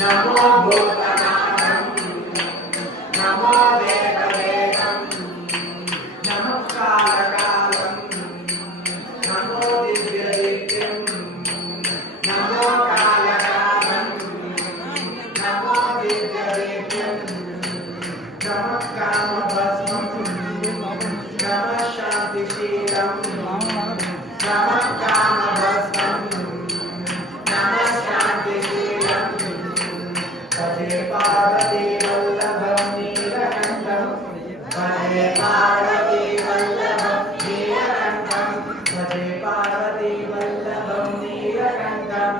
नमो भूतनाथं नमो वेदवेदं नमः कालकालं नमो दिव्यदिव्यं नमो कालकालं नमो दिव्यदिव्यं नमः कामभस्मं नमः शान्तिशीलं नमः कामभस्मं नमः शान्तिशीलं भजे पार्वती वल्लभं नीलकण्ठं भजे पार्वती वल्लभं नीलकण्ठं भजे पार्वती वल्लभं नीलकण्ठं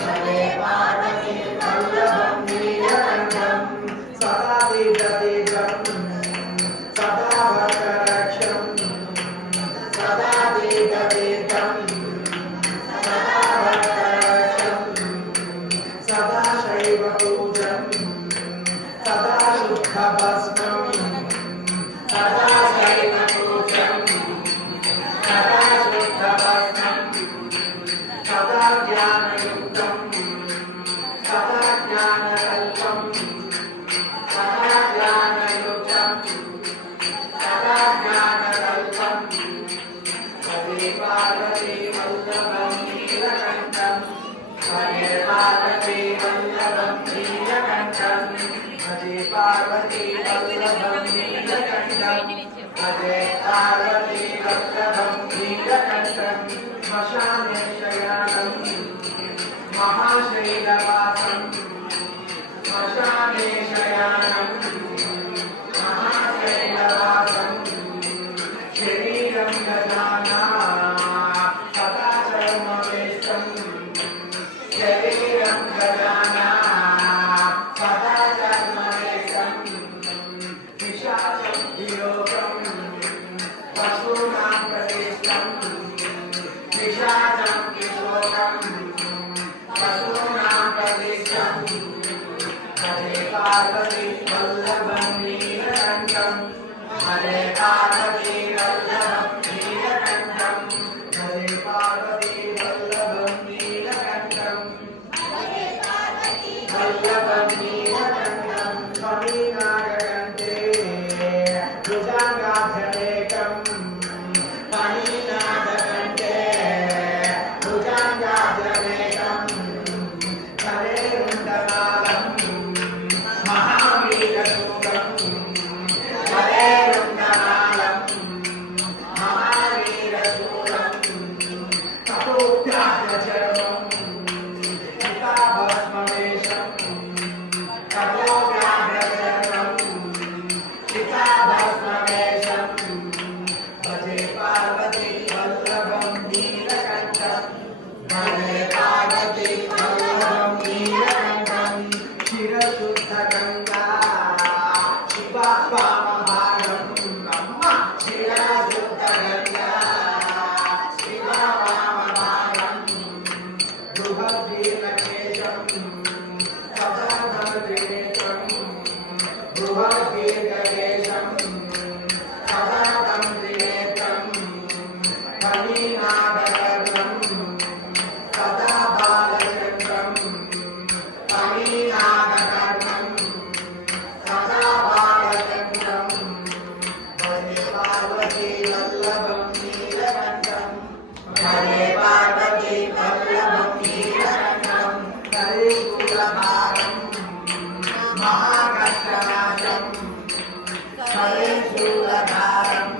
भजे पार्वती वल्लभं नीलकण्ठं सदा दीर्घदीर्घं सदा भक्तरक्षं सदा दीर्घदीर्घं सदा भक्तरक्षं सदा शैवपूजं सदा शुद्धभस्मं सदा शैवपूजं सदा शुद्धभस्मं सदा ज्ञानयुक्तं सदा ज्ञानकल्पं सदा ज्ञानयुक्तं सदा ज्ञानकल्पं भजे पार्वती वल्लभं नीलकण्ठं भजे पार्वती वल्लभं नीलकण्ठं भजे पार्वती वल्लभं नीलकण्ठं भजे पार्वती वल्लभं नीलकण्ठं श्मशाने शयानं महाशैलवासं श्मशाने शयानं महाशैलवासं शरीरं गजाना सदा चर्मवेष्टं शरीरं गजाना सदा चर्मवेष्टं पिशाचं विलोकं पशूनां प्रतिष्ठं पिशाचं विलोकं पशूनां प्रतिष्ठं भजे पार्वती वल्लभं नीलकण्ठं भजे पार्वती वल्लभं नीलकण्ठं भजे पार्वती वल्लभं नीलकण्ठं वल्लभं नीलकण्ठं फणिनागकण्ठे भुजङ्गाभ्यनेकं फणिनागकण्ठे भुजङ्गाभ्यनेकं करेरुण्डमालं महावीरशूरं करेरुण्डमालं महावीरशूरं तपोव्याघ्रचर्मं चिताभस्मवेशं तपोव्याघ्रचर्मं चिताभस्मवेशं भजे पार्वती वल्लभं नीलकण्ठं भजे पार्वती वल्लभं नीलकण्ठं क्षीरशुद्धगङ्गा शिवापामभागं अम्मा क्षीरशुद्धगङ्गा शिवापामभागं बृहद्दीर्घकेशं सदा धर्मकेशं बृहद्दीर्घकेशं सदा धर्मकेशं फणिनागकर्णं सदा बालचन्द्रं फणिनागकर्णं सदा बालचन्द्रं भजे पार्वती वल्लभं नीलकण्ठं भजे पार्वती वल्लभं नीलकण्ठं कलिशूलभारं महाकष्टनाशं कलिशूलधारं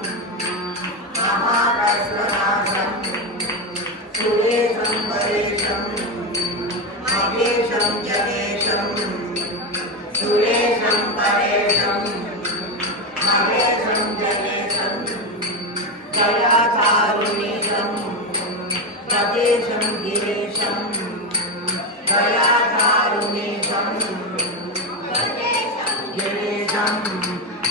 महाकष्टनाशं सुरेशं परेशं महेशं जनेशं सुरेशं परेशं महेशं जनेशं दयाचारुणीशं प्रदेशं गिरीशं दयाचारुणीशं गिरीशं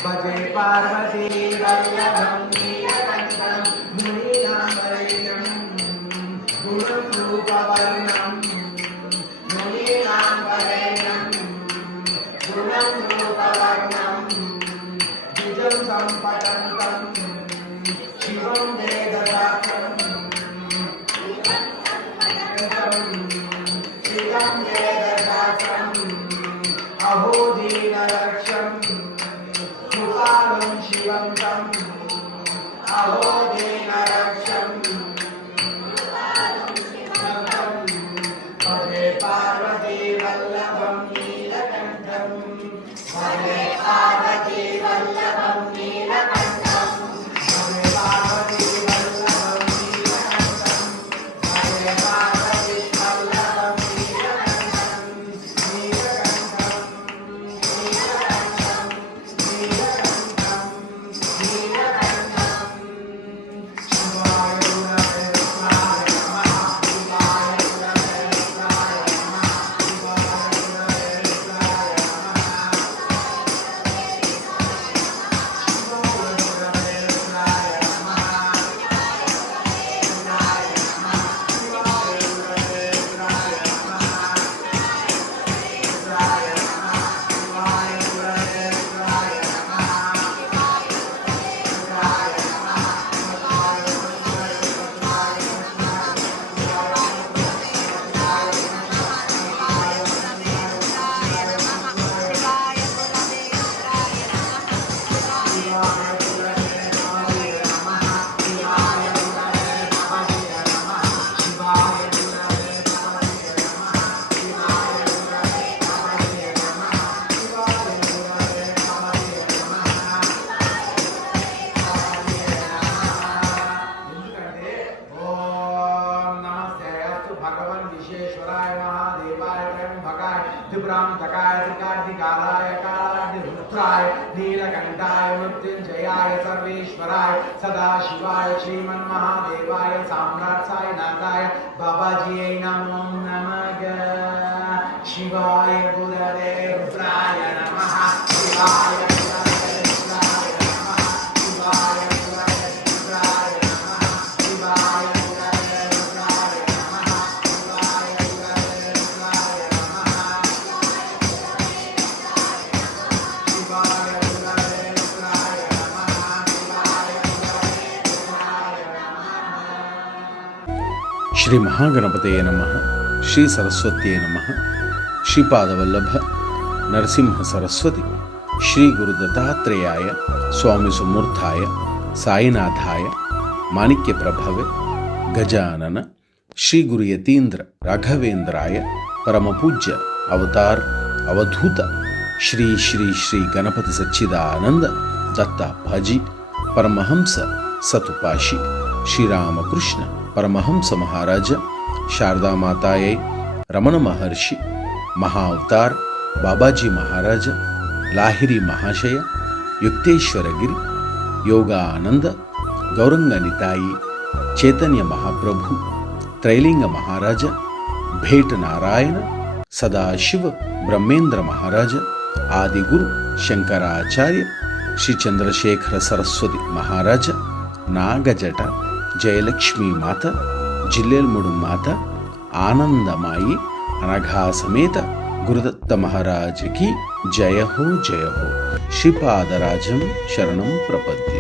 भजे पार्वती वल्लभं नीलकण्ठं मुनीनामरयं गुणं रूपवर्णं मुनीनामरयं गुणं रूपवर्णं द्विजं सम्पदन्तं शिवं वेदशास्त्रं शिवं वेदशास्त्रं अहो दीनरक्षं कृपालं शिवं तं अहो दीनरक्षं भजे पार्वती वल्लभं नीलकण्ठं भजे पार्वती वल्लभं नीलकण्ठं भजे पार्वती वल्लभं नीलकण्ठं भजे पार्वती वल्लभं नीलकण्ठं नीलकण्ठं नीलकण्ठं नीलकण्ठं नीलकण्ठं शिवाय गुरवे शिवाय नमः शिवाय गुरवे शिवाय नमः शिवाय गुरवे शिवाय नमः नीलकंठाय मृत्युंजयाय सर्वेश्वराय सदाशिवाय श्रीमन्महादेवाय साम्राट्साय नाथाय बाबाजी नमो नमः शिवाय गुरवे रुद्राय नमः शिवाय गुरवे रुद्राय नमः शिवाय गुरवे रुद्राय नमः शिवाय गुरवे रुद्राय नमः शिवाय गुरवे रुद्राय नमः ಶ್ರೀ ಮಹಾಗಣಪತಿಯೇ ನಮಃ ಶ್ರೀ ಸರಸ್ವತಿಯೇ ನಮಃ ಶ್ರೀಪಾದವಲ್ಲಭ ನರಸಿಂಹ ಸರಸ್ವತಿ ಶ್ರೀ ಗುರು ದತ್ತಾತ್ರೇಯಾಯ ಸ್ವಾಮಿ ಸುಮೂರ್ಥಾಯ ಸಾಯಿನಾಥಾಯ ಮಾಣಿಕ್ಯ ಪ್ರಭವೆ ಗಜಾನನ ಶ್ರೀ ಗುರು ಯತೀಂದ್ರ ರಾಘವೇಂದ್ರಾಯ ಪರಮಪೂಜ್ಯ ಅವತಾರ್ ಅವಧೂತ ಶ್ರೀ ಶ್ರೀ ಶ್ರೀ ಗಣಪತಿ ಸಚ್ಚಿದಾನಂದ ದತ್ತಾಪ್ಪಾಜಿ ಪರಮಹಂಸ ಸತುಪಾಶಿ ಶ್ರೀರಾಮಕೃಷ್ಣ ಪರಮಹಂಸ ಮಹಾರಾಜ ಶಾರದಾ ಮಾತಾಯೈ ರಮಣ ಮಹರ್ಷಿ ಮಹಾವತಾರ್ ಬಾಬಾಜಿ ಮಹಾರಾಜ ಲಾಹಿರಿ ಮಹಾಶಯ ಯುಕ್ತೇಶ್ವರಗಿರಿ ಯೋಗಾನಂದ ಗೌರಂಗ ನಿತಾಯಿ ಚೈತನ್ಯ ಮಹಾಪ್ರಭು ತ್ರೈಲಿಂಗ ಮಹಾರಾಜ ಭೇಟ ನಾರಾಯಣ ಸದಾಶಿವ ಬ್ರಹ್ಮೇಂದ್ರ ಮಹಾರಾಜ ಆದಿಗುರು ಶಂಕರಾಚಾರ್ಯ ಶ್ರೀ ಚಂದ್ರಶೇಖರ ಸರಸ್ವತಿ ಮಹಾರಾಜ ನಾಗಜಟ ಜಯಲಕ್ಷ್ಮೀ ಮಾತಾ ಜಿಲ್ಲೆಲ್ಮುಡು ಮಾತಾ ಆನಂದಮಾಯಿ ಅನಘಾ ಸಮೇತ ಗುರುದತ್ತ ಮಹಾರಾಜ ಕಿ ಜಯ ಹೋ ಶ್ರೀಪಾದರಾಜಂ ಶರಣಂ ಪ್ರಪದ್ಯೆ.